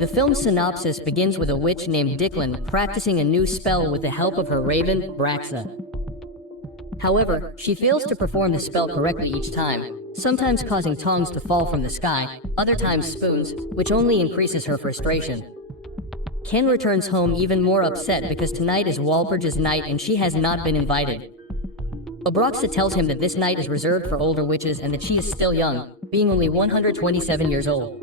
The film's synopsis begins with a witch named Declan practicing a new spell with the help of her raven, Braxa. However, she fails to perform the spell correctly each time, sometimes causing tongs to fall from the sky, other times spoons, which only increases her frustration. Ken returns home even more upset because tonight is Walpurgis night and she has not been invited. Abraxa tells him that this night is reserved for older witches and that she is still young, being only 127 years old.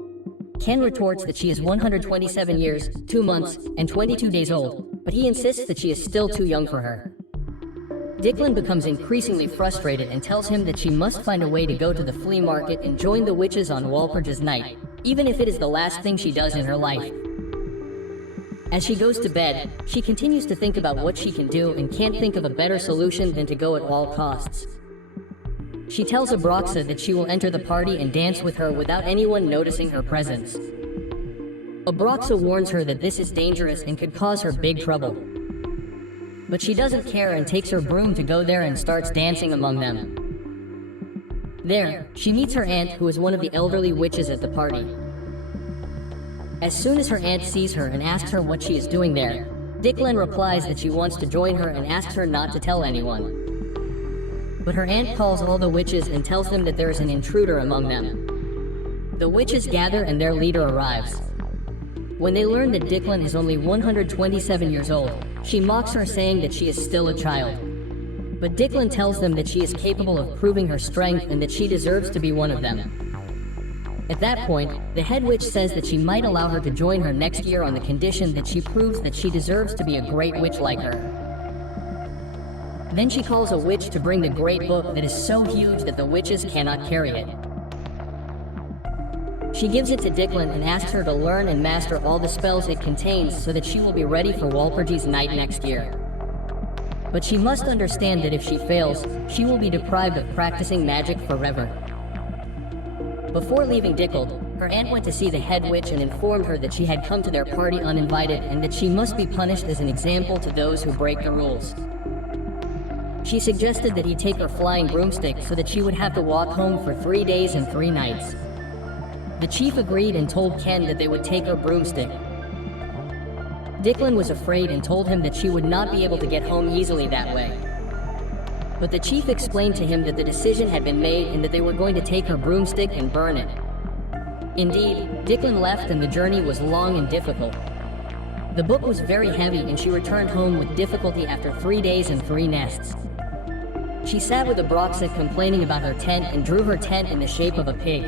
Ken retorts that she is 127 years, 2 months, and 22 days old, but he insists that she is still too young for her. Declan becomes increasingly frustrated and tells him that she must find a way to go to the flea market and join the witches on Walpurgis night, even if it is the last thing she does in her life. As she goes to bed, she continues to think about what she can do and can't think of a better solution than to go at all costs. She tells Abraxa that she will enter the party and dance with her without anyone noticing her presence. Abraxa warns her that this is dangerous and could cause her big trouble. But she doesn't care and takes her broom to go there and starts dancing among them. There, she meets her aunt, who is one of the elderly witches at the party. As soon as her aunt sees her and asks her what she is doing there, Declan replies that she wants to join her and asks her not to tell anyone. But her aunt calls all the witches and tells them that there is an intruder among them. The witches gather and their leader arrives. When they learn that Declan is only 127 years old, she mocks her, saying that she is still a child. But Declan tells them that she is capable of proving her strength and that she deserves to be one of them. At that point, the head witch says that she might allow her to join her next year on the condition that she proves that she deserves to be a great witch like her. Then she calls a witch to bring the great book that is so huge that the witches cannot carry it. She gives it to Declan and asks her to learn and master all the spells it contains so that she will be ready for Walpurgis night next year. But she must understand that if she fails, she will be deprived of practicing magic forever. Before leaving Declan, her aunt went to see the head witch and informed her that she had come to their party uninvited and that she must be punished as an example to those who break the rules. She suggested that he take her flying broomstick so that she would have to walk home for 3 days and 3 nights. The chief agreed and told Ken that they would take her broomstick. Declan was afraid and told him that she would not be able to get home easily that way. But the chief explained to him that the decision had been made and that they were going to take her broomstick and burn it. Indeed, Declan left and the journey was long and difficult. The book was very heavy and she returned home with difficulty after 3 days and 3 nests. She sat with Abraxa complaining about her tent and drew her tent in the shape of a pig.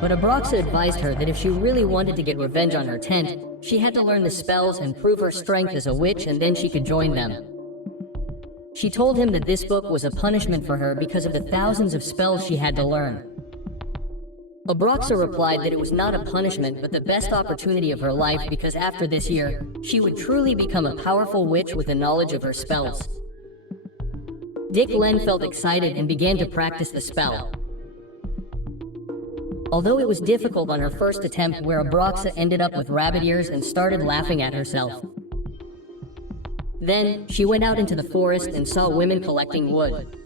But Abraxa advised her that if she really wanted to get revenge on her tent, she had to learn the spells and prove her strength as a witch, and then she could join them. She told him that this book was a punishment for her because of the thousands of spells she had to learn. Abraxa replied that it was not a punishment but the best opportunity of her life, because after this year, she would truly become a powerful witch with the knowledge of her spells. Declan felt excited and began to practice the spell. Although it was difficult on her first attempt, where Abraxa ended up with rabbit ears and started laughing at herself. Then, she went out into the forest and saw women collecting wood.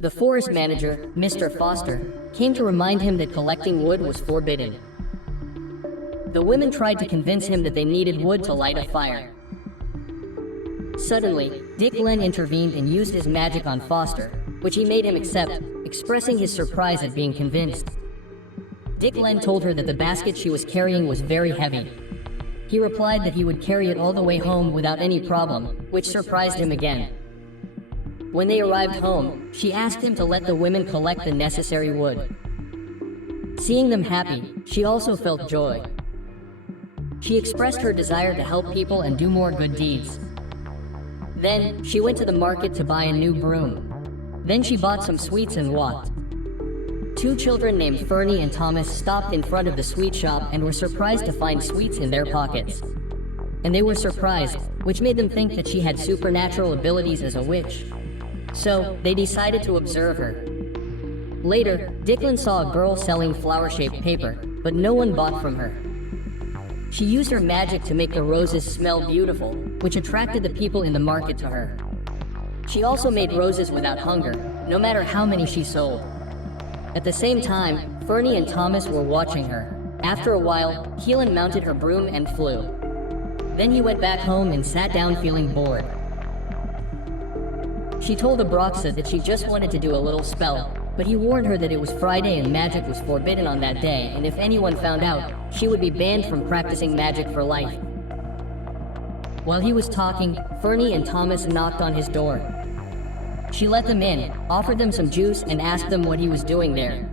The forest manager, Mr. Foster, came to remind him that collecting wood was forbidden. The women tried to convince him that they needed wood to light a fire. Suddenly, Declan intervened and used his magic on Foster, which he made him accept, expressing his surprise at being convinced. Declan told her that the basket she was carrying was very heavy. He replied that he would carry it all the way home without any problem, which surprised him again. When they arrived home, she asked him to let the women collect the necessary wood. Seeing them happy, she also felt joy. She expressed her desire to help people and do more good deeds. Then, she went to the market to buy a new broom. Then she bought some sweets and walked. 2 children named Fernie and Thomas stopped in front of the sweet shop and were surprised to find sweets in their pockets. And they were surprised, which made them think that she had supernatural abilities as a witch. So, they decided to observe her. Later, Declan saw a girl selling flower-shaped paper, but no one bought from her. She used her magic to make the roses smell beautiful, which attracted the people in the market to her. She also made roses without hunger, no matter how many she sold. At the same time, Fernie and Thomas were watching her. After a while, Keelan mounted her broom and flew. Then he went back home and sat down feeling bored. She told Abroxa that she just wanted to do a little spell, but he warned her that it was Friday and magic was forbidden on that day, and if anyone found out, she would be banned from practicing magic for life. While he was talking, Fernie and Thomas knocked on his door. She let them in, offered them some juice, and asked them what he was doing there.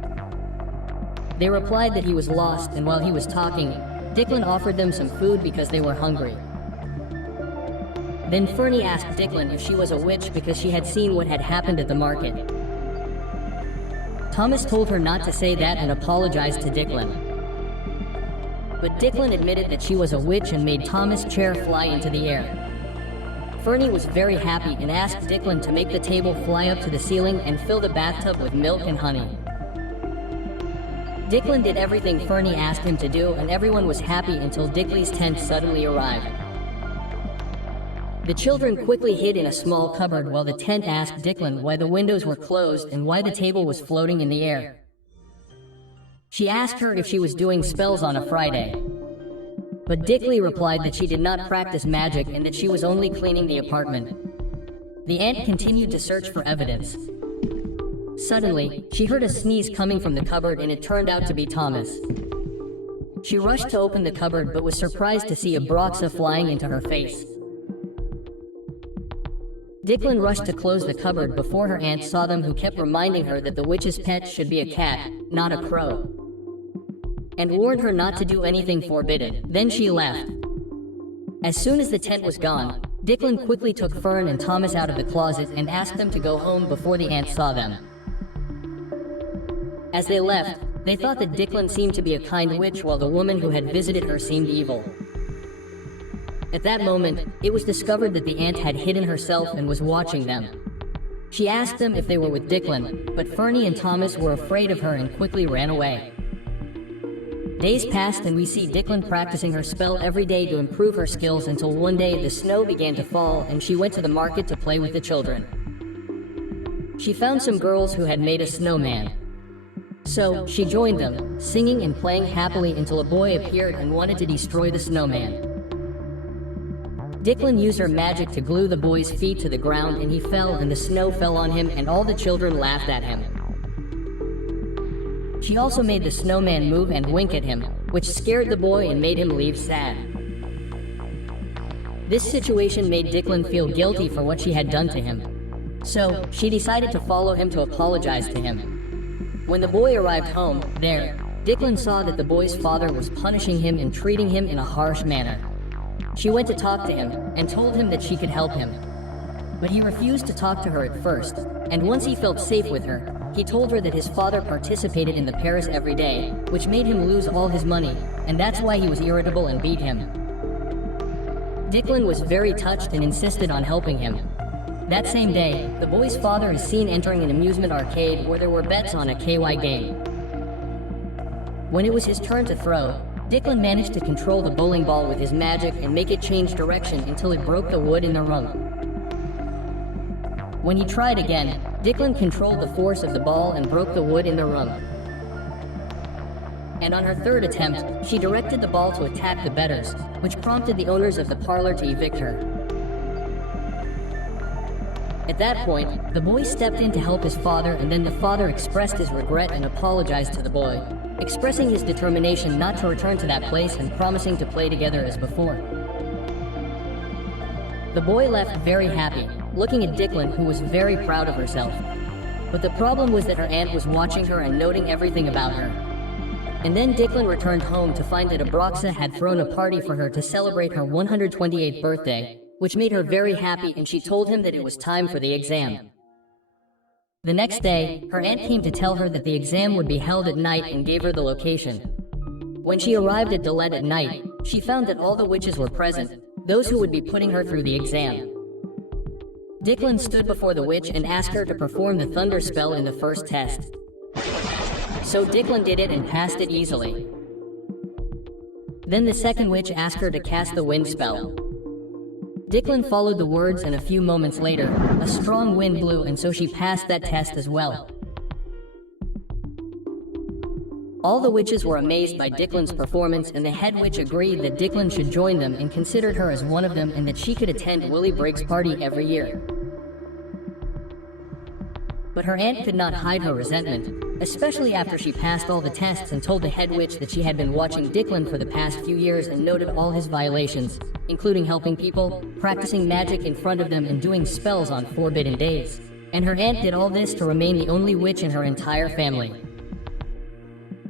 They replied that he was lost, and while he was talking, Declan offered them some food because they were hungry. Then Fernie asked Declan if she was a witch because she had seen what had happened at the market. Thomas told her not to say that and apologized to Declan. But Declan admitted that she was a witch and made Thomas' chair fly into the air. Fernie was very happy and asked Declan to make the table fly up to the ceiling and fill the bathtub with milk and honey. Declan did everything Fernie asked him to do, and everyone was happy until Dickley's tent suddenly arrived. The children quickly hid in a small cupboard while the tent asked Declan why the windows were closed and why the table was floating in the air. She asked her if she was doing spells on a Friday. But Dickley replied that she did not practice magic and that she was only cleaning the apartment. The aunt continued to search for evidence. Suddenly, she heard a sneeze coming from the cupboard and it turned out to be Thomas. She rushed to open the cupboard but was surprised to see Abroxa flying into her face. Declan rushed to close the cupboard before her aunt saw them, who kept reminding her that the witch's pet should be a cat, not a crow, and warned her not to do anything forbidden. Then she left. As soon as the tent was gone, Declan quickly took Fern and Thomas out of the closet and asked them to go home before the aunt saw them. As they left, they thought that Declan seemed to be a kind witch while the woman who had visited her seemed evil. At that moment, it was discovered that the aunt had hidden herself and was watching them. She asked them if they were with Declan, but Fernie and Thomas were afraid of her and quickly ran away. Days passed and we see Declan practicing her spell every day to improve her skills until one day the snow began to fall and she went to the market to play with the children. She found some girls who had made a snowman. So, she joined them, singing and playing happily until a boy appeared and wanted to destroy the snowman. Declan used her magic to glue the boy's feet to the ground and he fell and the snow fell on him and all the children laughed at him. She also made the snowman move and wink at him, which scared the boy and made him leave sad. This situation made Declan feel guilty for what she had done to him. So, she decided to follow him to apologize to him. When the boy arrived home, Declan saw that the boy's father was punishing him and treating him in a harsh manner. She went to talk to him and told him that she could help him. But he refused to talk to her at first, and once he felt safe with her, he told her that his father participated in the Paris every day, which made him lose all his money, and that's why he was irritable and beat him. Declan was very touched and insisted on helping him. That same day, the boy's father is seen entering an amusement arcade where there were bets on a KY game. When it was his turn to throw, Declan managed to control the bowling ball with his magic and make it change direction until it broke the wood in the room. When he tried again, Declan controlled the force of the ball and broke the wood in the room. And on her third attempt, she directed the ball to attack the bettors, which prompted the owners of the parlor to evict her. At that point, the boy stepped in to help his father, and then the father expressed his regret and apologized to the boy, expressing his determination not to return to that place and promising to play together as before. The boy left very happy, looking at Declan, who was very proud of herself. But the problem was that her aunt was watching her and noting everything about her. And then Declan returned home to find that Abroxa had thrown a party for her to celebrate her 128th birthday, which made her very happy, and she told him that it was time for the exam. The next day, her aunt came to tell her that the exam would be held at night and gave her the location. When she arrived at Delet at night, she found that all the witches were present, those who would be putting her through the exam. Declan stood before the witch and asked her to perform the thunder spell in the first test. So Declan did it and passed it easily. Then the second witch asked her to cast the wind spell. Declan followed the words, and a few moments later, a strong wind blew, and so she passed that test as well. All the witches were amazed by Dicklin's performance, and the head witch agreed that Dicklin should join them and considered her as one of them, and that she could attend Willie Briggs' party every year. But her aunt could not hide her resentment, especially after she passed all the tests and told the head witch that she had been watching Dicklin for the past few years and noted all his violations, including helping people, practicing magic in front of them, and doing spells on forbidden days. And her aunt did all this to remain the only witch in her entire family.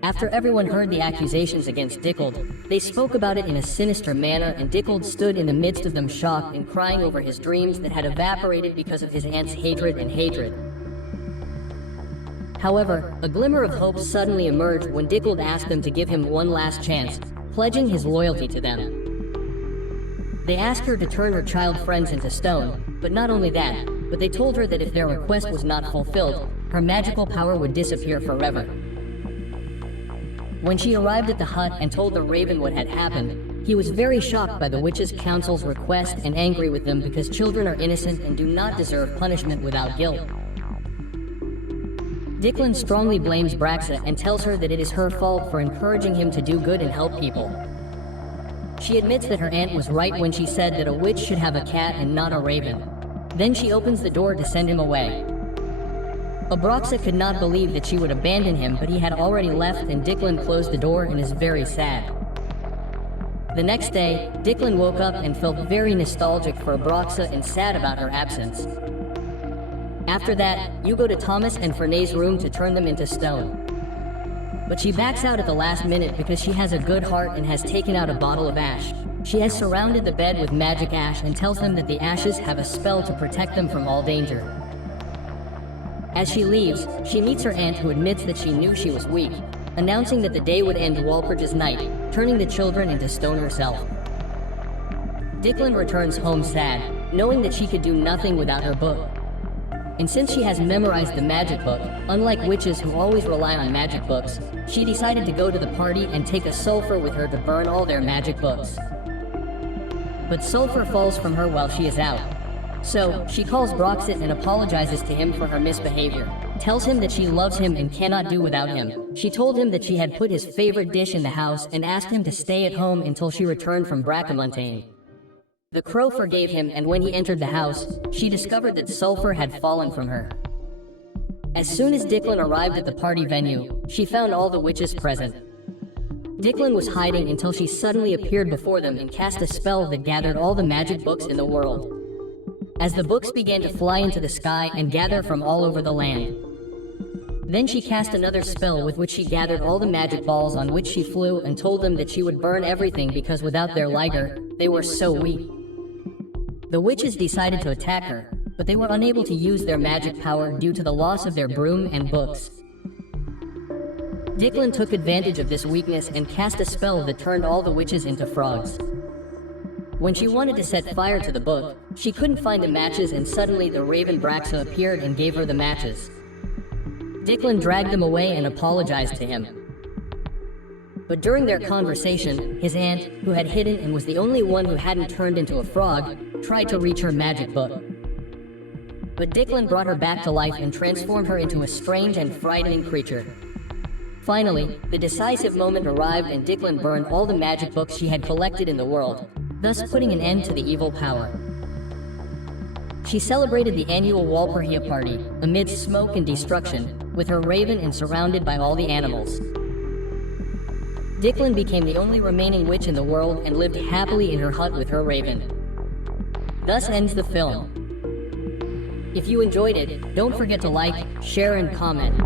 After everyone heard the accusations against Dickold, they spoke about it in a sinister manner, and Dickold stood in the midst of them, shocked and crying over his dreams that had evaporated because of his aunt's hatred. However, a glimmer of hope suddenly emerged when Dickold asked them to give him one last chance, pledging his loyalty to them. They asked her to turn her child friends into stone, but not only that, but they told her that if their request was not fulfilled, her magical power would disappear forever. When she arrived at the hut and told the raven what had happened, he was very shocked by the witches' council's request and angry with them because children are innocent and do not deserve punishment without guilt. Dicklin strongly blames Braxa and tells her that it is her fault for encouraging him to do good and help people. She admits that her aunt was right when she said that a witch should have a cat and not a raven. Then she opens the door to send him away. Abraxa could not believe that she would abandon him, but he had already left, and Dicklin closed the door and is very sad. The next day, Dicklin woke up and felt very nostalgic for Abraxa and sad about her absence. After that, you go to Thomas and Fernay's room to turn them into stone. But she backs out at the last minute because she has a good heart and has taken out a bottle of ash. She has surrounded the bed with magic ash and tells them that the ashes have a spell to protect them from all danger. As she leaves, she meets her aunt, who admits that she knew she was weak, announcing that the day would end Walpurgis night, turning the children into stone herself. Dicklin returns home sad, knowing that she could do nothing without her book. And since she has memorized the magic book, unlike witches who always rely on magic books, she decided to go to the party and take a sulfur with her to burn all their magic books. But sulfur falls from her while she is out. So, she calls Broxit and apologizes to him for her misbehavior, tells him that she loves him and cannot do without him. She told him that she had put his favorite dish in the house and asked him to stay at home until she returned from Bracamontaine. The crow forgave him, and when he entered the house, she discovered that sulfur had fallen from her. As soon as Dicklin arrived at the party venue, she found all the witches present. Dicklin was hiding until she suddenly appeared before them and cast a spell that gathered all the magic books in the world. As the books began to fly into the sky and gather from all over the land. Then she cast another spell with which she gathered all the magic balls, on which she flew and told them that she would burn everything because without their lighter, they were so weak. The witches decided to attack her, but they were unable to use their magic power due to the loss of their broom and books. Dicklin took advantage of this weakness and cast a spell that turned all the witches into frogs. When she wanted to set fire to the book, she couldn't find the matches, and suddenly the raven Braxa appeared and gave her the matches. Dicklin dragged them away and apologized to him. But during their conversation, his aunt, who had hidden and was the only one who hadn't turned into a frog, tried to reach her magic book. But Dicklin brought her back to life and transformed her into a strange and frightening creature. Finally, the decisive moment arrived, and Dicklin burned all the magic books she had collected in the world, thus putting an end to the evil power. She celebrated the annual Walpurgia party, amidst smoke and destruction, with her raven and surrounded by all the animals. Dicklin became the only remaining witch in the world and lived happily in her hut with her raven. Thus ends the film. If you enjoyed it, don't forget to like, share, and comment.